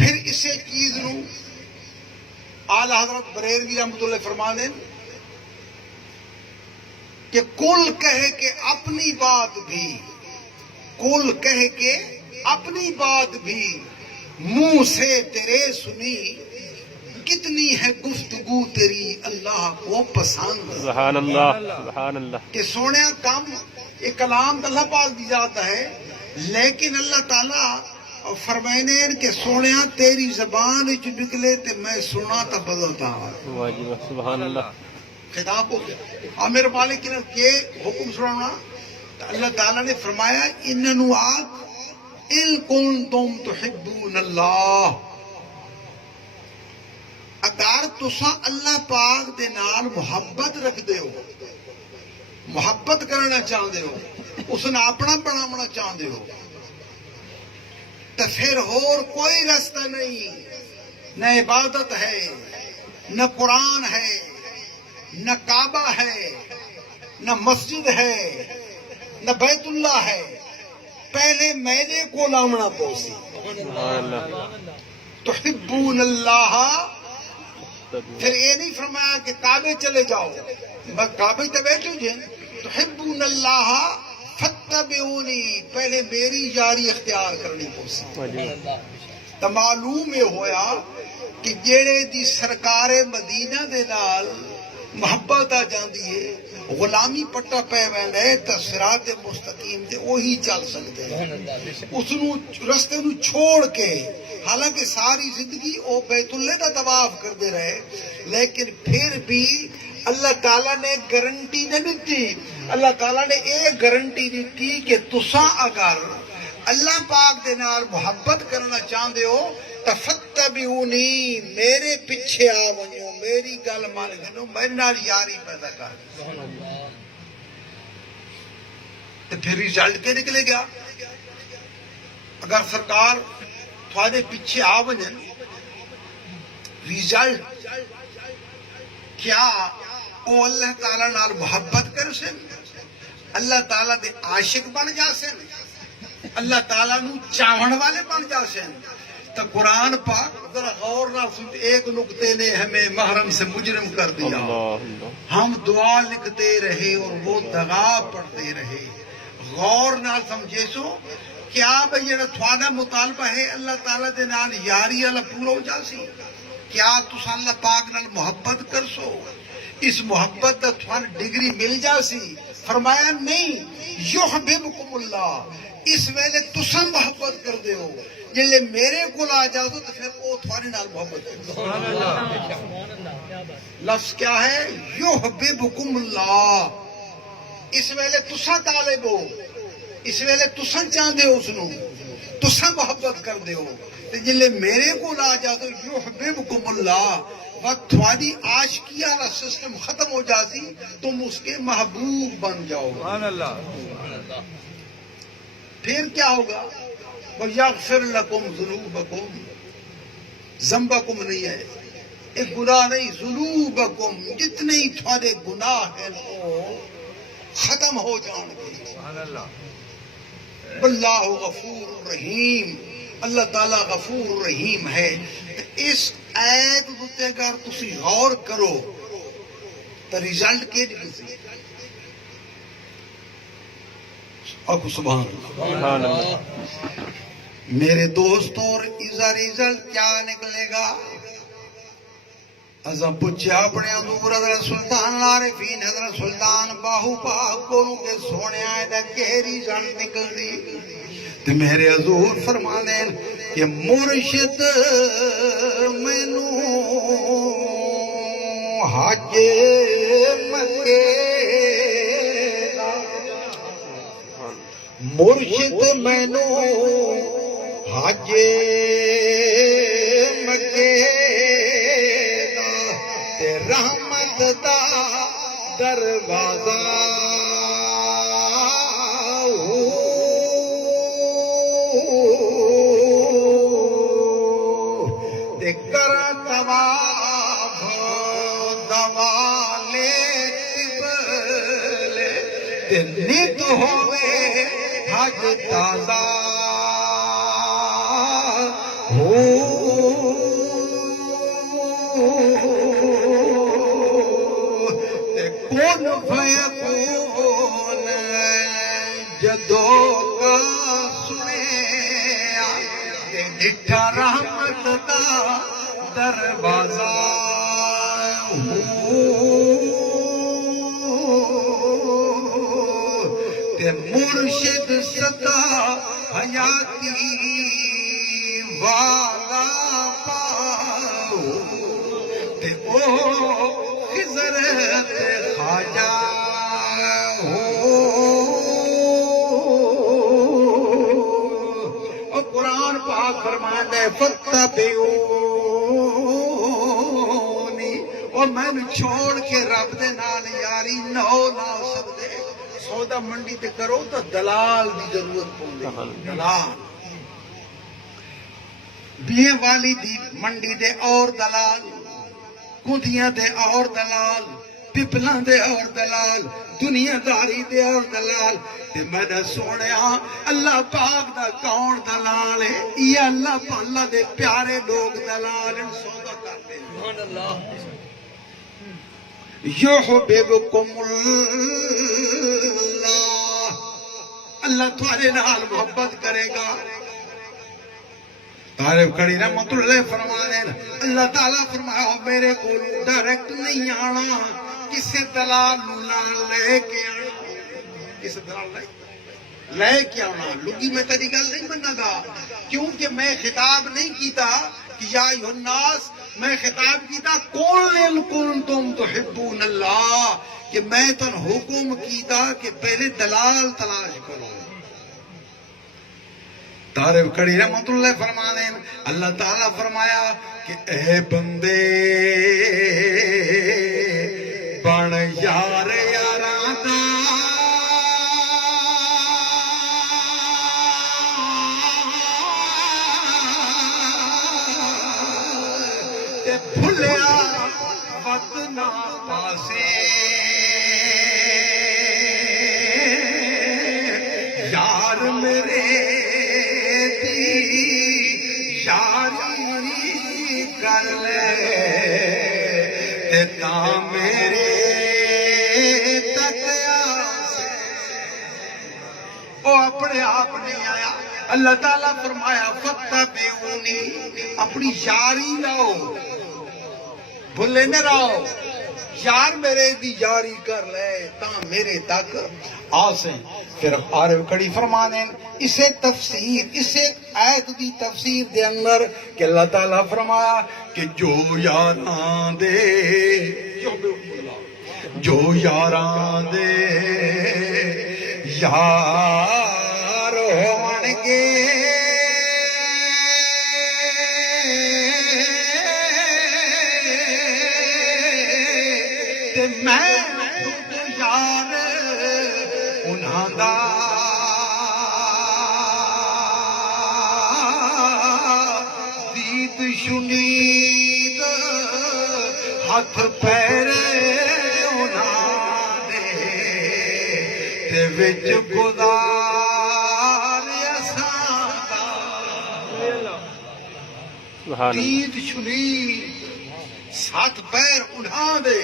پھر اسے چیز نو اعلی حضرت بریلوی رحمۃ اللہ فرما دیں کہ کل کہے کہ اپنی بات بھی، کل کہے کہ اپنی بات بھی منہ سے تیرے سنی، کتنی ہے گفتگو تیری اللہ کو پسند۔ سبحان اللہ، سبحان اللہ۔ کہ سونے کام یہ کلام تو اللہ پاک دی جاتا ہے، لیکن اللہ تعالیٰ فرمائنے کہ سونے تیری زبان وچ نکلے تے میں سنا تا بدلتا ہوں۔ واجب، سبحان اللہ۔ خطاب ہو گیا عامر مالک نے کہ حکم سنانا تو اللہ تعالیٰ نے فرمایا انہوں آگ ان کنتم تحبون اللہ، اگر تسا اللہ پاک دے نال محبت رکھ دے ہو، محبت کرنا چاہتے ہو، اس نے اپنا بنانا چاہتے ہو، تو پھر اور کوئی رستہ نہیں، نہ عبادت ہے، نہ قرآن ہے، نہ کعبہ ہے، نہ مسجد ہے، نہ بیت اللہ ہے، پہلے میرے کو لامنا پوسی۔ تحبون اللہ، پھر یہ نہیں فرمایا کہ کعبے چلے جاؤ، بس کعبے تو بیٹھو جی۔ تحبون اللہ فتبعونی، پہلے میری یاری اختیار کرنی پوسی۔ تو معلوم یہ ہویا کہ جیڑے دی سرکار مدینہ دے نال محبت آ جاندی ہے، غلامی پٹا پہ ویندا ہے، تے صراط مستقیم تے وہی چل سکتے ہیں۔ اس نو رستے نو چھوڑ کے حالانکہ ساری زندگی او بیت اللہ دا طواف کرتے رہے، لیکن پھر بھی اللہ تعالیٰ نے گارنٹی نہیں دیتی، اللہ تعالیٰ نے ایک گارنٹی دیتی کہ تساں اگر اللہ پاک دے نال محبت کرنا چاہتے ہو تو فتبعونی، میرے پیچھے آ ونجو، میری گل مان گنو، میرے نال یاری پیدا کر۔ تو پھر رزلٹ کے نکلے گیا؟ اگر سرکار تھوڑے پیچھے آ ونجن، رزلٹ کیا او اللہ تعالیٰ نال محبت کر سن، اللہ تعالیٰ دے عاشق بن جا سن، اللہ تعالیٰ نو چاہن والے بن جا سن۔ تو قرآن پاک ذرا غور نہ سن، ایک نقطے نے ہمیں محرم سے مجرم کر دیا، ہم دعا لکھتے رہے اور وہ دغا پڑھتے رہے۔ غور نہ سمجھے سو کیا بھئی یہ تھوڑا مطالبہ ہے اللہ تعالیٰ دے نال یاری اللہ پورا ہو جاسی؟ کیا تسا اللہ پاک نال محبت کر سو؟ اس محبت دا تھوڑا ڈگری مل جاسی؟ فرمایا نہیں، یحببکم اللہ، اس ویلے تسا محبت کر دے ہو، جلے میرے کو آ جاؤ تو پھر وہ تھوڑے نال محبت کر دے۔ لفظ کیا ہے؟ یحببکم اللہ، اس ویلے تسا طالب ہو، اس ویلے تسا چاہتے ہو، اس نو تسا محبت کر دے ہو، جلے میرے کو آ جاؤ تو یحببکم اللہ، وقت تھوڑی عاشقی والا سسٹم ختم ہو جاتی، تم اس کے محبوب بن جاؤ۔ پھر کیا ہوگا؟ وَيَغْفِرْ لَكُمْ ذُنُوبَكُمْ، ذنبکم نہیں ہے، ایک گناہ نہیں، ذنوبکم، جتنے ہی تھوڑے گناہ ہیں وہ ختم ہو جان گے۔ واللہ غفور رحیم، اللہ تعالیٰ غفور رحیم ہے۔ اس ایت دوتے اگر تسی غور کرو تو ریزلٹ کے نکلتی؟ آپ سبحان اللہ۔ میرے دوستوں، اور اسا ریزلٹ کیا نکلے گا؟ ازاں پوچھا اپنے حضور حضرت سلطان العارفین حضرت سلطان باہو پاک کو کہ سونے آئے دا کہ ریزلٹ نکل دی؟ تو میرے حضور فرما دیں کہ مرشد مینو حج مکے، مرشد مینو حج مکے دا تے رحمت دا دروازہ تے کر طواف دوالے قبلے تے نت ہوئے حج تازہ ہو کون فیکون جدو کا سنے ڈٹھا رحمت دا دروازہ تے مرشد صدا حیاتی والا پاؤ تے او خضر تے خواجہ قرآن پاک فرماندا ہے فتبعونی اور میں چھوڑ کے رب دے نال یاری نہ ہو سکدے سودا منڈی تے کرو تو دلال دی ضرورت پوندی دلال بیے والی دی منڈی دے اور دلال کندیاں دے اور دلال پپلاں دے اور دلال دنیا داری دے اور دلال تے میں نے سونیا اللہ پاک دا کون دلال ہے یہ اللہ پالا دے پیارے لوگ دلال ہیں سودا کرتے ہیں سبحان اللہ یحببکم اللہ اللہ تمہارے نال محبت کرے گا تارے کڑی رحمت اللہ فرمانے اللہ تعالیٰ فرمایا میرے کو ڈائریکٹ نہیں آنا کسے دلال نال لے کے آنا کسے دلال لے کے آنا لگی میں تیری گل نہیں بننا گا کیونکہ میں خطاب نہیں کیتا کہ یا ایھا الناس میں خطاب کیتا قل ان کنتم تحبون اللہ کہ میں تن حکم کیتا کہ پہلے دلال تلاش کرو تارے کڑی رحمت اللہ فرمانے اللہ تعالیٰ فرمایا کہ اے بندے بن یار یاراں دا تے بھلیا وت نہ پاسے یار میرے کر لے تے تاں میرے تک آسے او اپنے آپ نہیں آیا اللہ تعالیٰ فرمایا فتبعونی اپنی یاری لاؤ بھلے نہ رہو یار میرے دی یاری کر لے تاں میرے تک آسیں پھر عارف کڑی فرمانے اسے تفسیر اسے آیت دی تفسیر دے اندر کہ اللہ تعالیٰ فرمایا کہ جو یاراں دے یار ہون گے تے میں یار انہاں دا دید شنید ہاتھ پیر انہاں دے تے وچ گزار اساں دا دید شنید ہاتھ پیر انہاں دے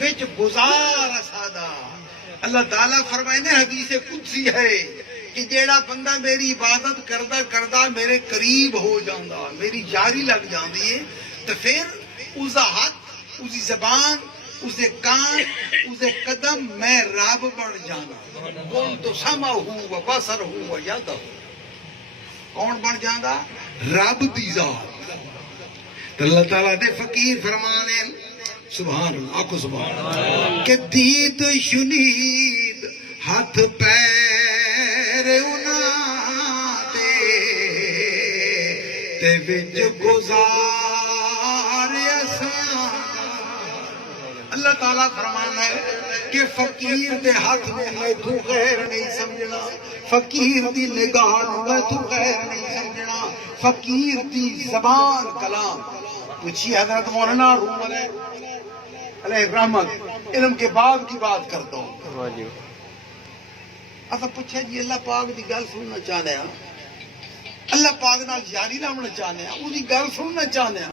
وچ گزار اساں دا اللہ تعالیٰ فرمائے حدیث قدسی ہے کہ جیڑا بندہ میری عبادت کردہ کردہ میرے قریب ہو جاندہ میری جاری لگ جاندی ہے تو پھر اس ہاتھ اس زبان اس کان اس قدم میں رب بن جانا کون تو سمع ہوں و بصر ہوں و ید ہوں کون بن جاندہ رب دی ذات اللہ تعالیٰ نے فقیر فرمانے سبحان اللہ آکو سبحان اللہ کہ دید شنید ہاتھ پیر انہاں دے تے وچ گزار اساں اللہ تعالیٰ فرمانا ہے کہ فقیر دے ہاتھ میں تو غیر نہیں سمجھنا فقیر دی نگاہ میں تو غیر نہیں سمجھنا فقیر دی زبان کلام پوچھی حضرت مولانا روم علیہ رحمت علم کے باب کی بات کرتا ہوں اصلا پوچھا جی اللہ پاک دی گل سننا چاہنے ہیں اللہ پاک نال یاری لاؤنا چاہنے ہیں، وہ گل سننا چاہنے ہیں.